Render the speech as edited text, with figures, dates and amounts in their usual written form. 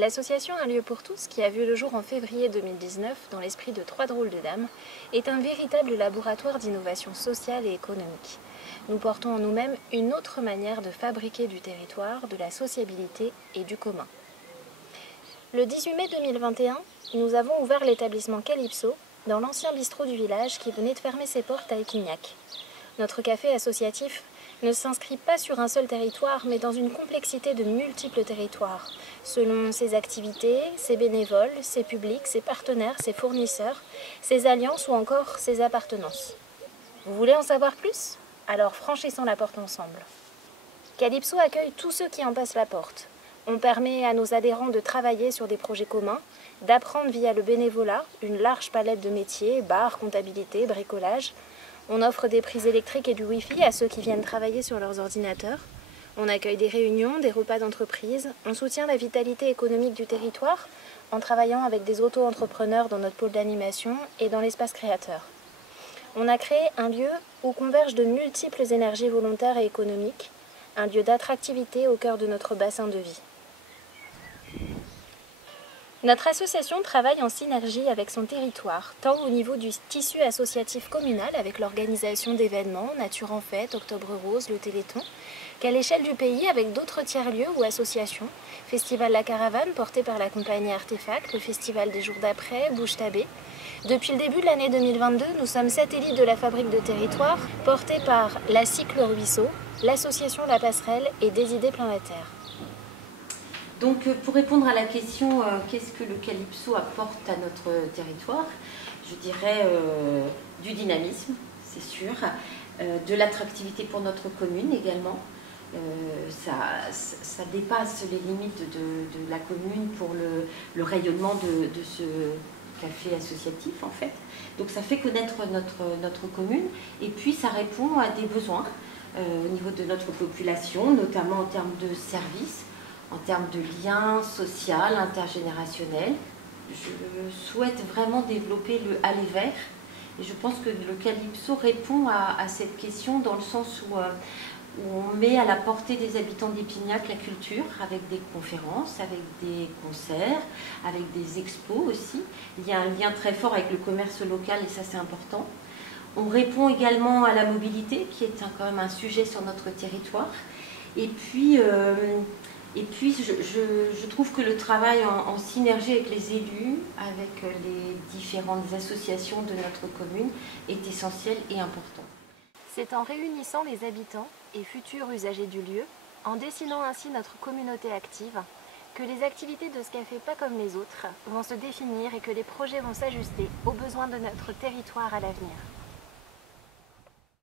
L'association Un lieu pour tous, qui a vu le jour en février 2019 dans l'esprit de Trois drôles de dames, est un véritable laboratoire d'innovation sociale et économique. Nous portons en nous-mêmes une autre manière de fabriquer du territoire, de la sociabilité et du commun. Le 18 mai 2021, nous avons ouvert l'établissement Calypso dans l'ancien bistrot du village qui venait de fermer ses portes à Épignac. Notre café associatif ne s'inscrit pas sur un seul territoire, mais dans une complexité de multiples territoires, selon ses activités, ses bénévoles, ses publics, ses partenaires, ses fournisseurs, ses alliances ou encore ses appartenances. Vous voulez en savoir plus? Alors franchissons la porte ensemble. Calypso accueille tous ceux qui en passent la porte. On permet à nos adhérents de travailler sur des projets communs, d'apprendre via le bénévolat une large palette de métiers, bar, comptabilité, bricolage. On offre des prises électriques et du Wi-Fi à ceux qui viennent travailler sur leurs ordinateurs. On accueille des réunions, des repas d'entreprise. On soutient la vitalité économique du territoire en travaillant avec des auto-entrepreneurs dans notre pôle d'animation et dans l'espace créateur. On a créé un lieu où convergent de multiples énergies volontaires et économiques, un lieu d'attractivité au cœur de notre bassin de vie. Notre association travaille en synergie avec son territoire, tant au niveau du tissu associatif communal avec l'organisation d'événements, Nature en Fête, Octobre Rose, le Téléthon, qu'à l'échelle du pays avec d'autres tiers-lieux ou associations, Festival La Caravane porté par la compagnie Artefact, le Festival des Jours d'après, Bouche Tabé. Depuis le début de l'année 2022, nous sommes satellites de la Fabrique de Territoire, portés par la Cycle Ruisseau, l'association La Passerelle et Des Idées Plein la Terre. Donc pour répondre à la question qu'est-ce que le Calypso apporte à notre territoire, je dirais du dynamisme, c'est sûr, de l'attractivité pour notre commune également. Ça dépasse les limites de la commune pour le rayonnement de ce café associatif en fait. Donc ça fait connaître notre commune et puis ça répond à des besoins au niveau de notre population, notamment en termes de services, en termes de liens sociaux, intergénérationnels. Je souhaite vraiment développer le aller vers et je pense que le Calypso répond à cette question dans le sens où on met à la portée des habitants d'Épignac la culture avec des conférences, avec des concerts, avec des expos aussi. Il y a un lien très fort avec le commerce local et ça c'est important. On répond également à la mobilité qui est quand même un sujet sur notre territoire. Et puis je trouve que le travail en synergie avec les élus, avec les différentes associations de notre commune est essentiel et important. C'est en réunissant les habitants et futurs usagers du lieu, en dessinant ainsi notre communauté active, que les activités de ce café pas comme les autres vont se définir et que les projets vont s'ajuster aux besoins de notre territoire à l'avenir.